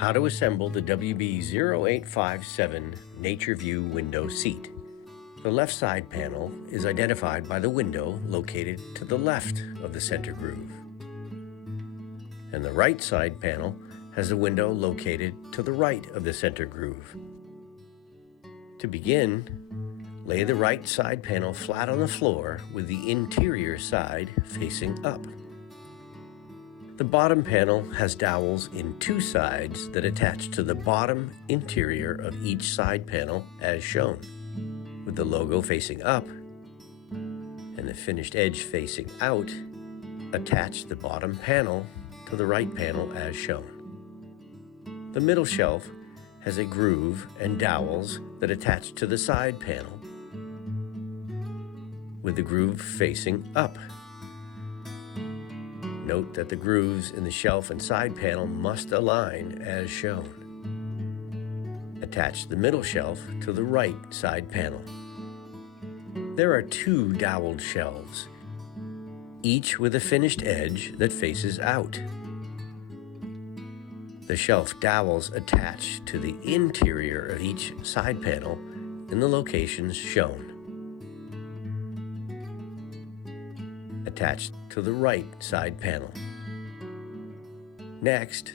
How to assemble the WB0857 Nature View window seat. The left side panel is identified by the window located to the left of the center groove. And the right side panel has a window located to the right of the center groove. To begin, lay the right side panel flat on the floor with the interior side facing up. The bottom panel has dowels in two sides that attach to the bottom interior of each side panel as shown, with the logo facing up and the finished edge facing out. Attach the bottom panel to the right panel as shown. The middle shelf has a groove and dowels that attach to the side panel, with the groove facing up. Note that the grooves in the shelf and side panel must align as shown. Attach the middle shelf to the right side panel. There are two doweled shelves, each with a finished edge that faces out. The shelf dowels attach to the interior of each side panel in the locations shown. Attached to the right side panel. Next,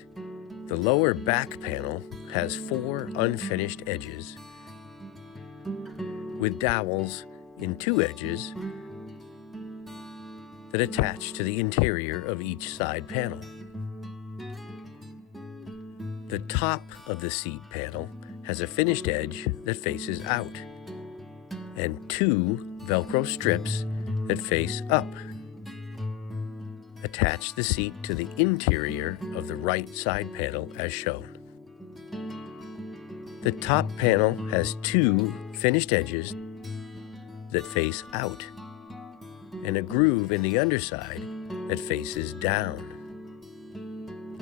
the lower back panel has four unfinished edges with dowels in two edges that attach to the interior of each side panel. The top of the seat panel has a finished edge that faces out and two Velcro strips that face up. Attach the seat to the interior of the right side panel as shown. The top panel has two finished edges that face out and a groove in the underside that faces down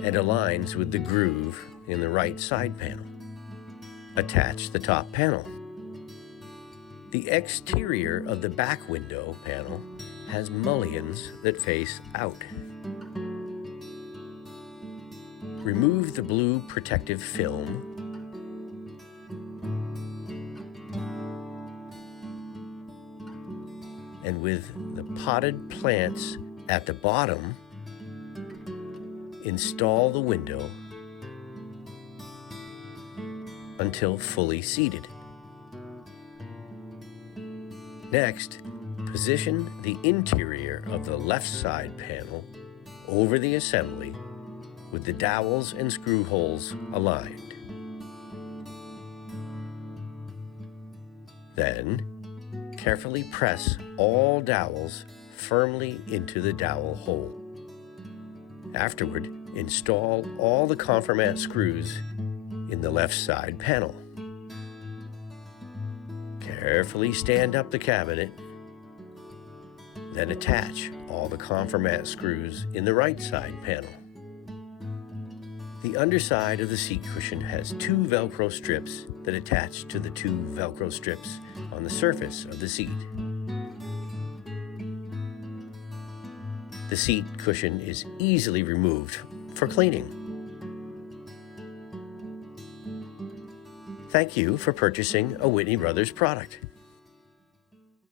and aligns with the groove in the right side panel. Attach the top panel. The exterior of the back window panel has mullions that face out. Remove the blue protective film and with the potted plants at the bottom, install the window until fully seated. Next, position the interior of the left side panel over the assembly with the dowels and screw holes aligned. Then, carefully press all dowels firmly into the dowel hole. Afterward, install all the conformat screws in the left side panel. Carefully stand up the cabinet, then attach all the conformat screws in the right side panel. The underside of the seat cushion has two Velcro strips that attach to the two Velcro strips on the surface of the seat. The seat cushion is easily removed for cleaning. Thank you for purchasing a Whitney Brothers product.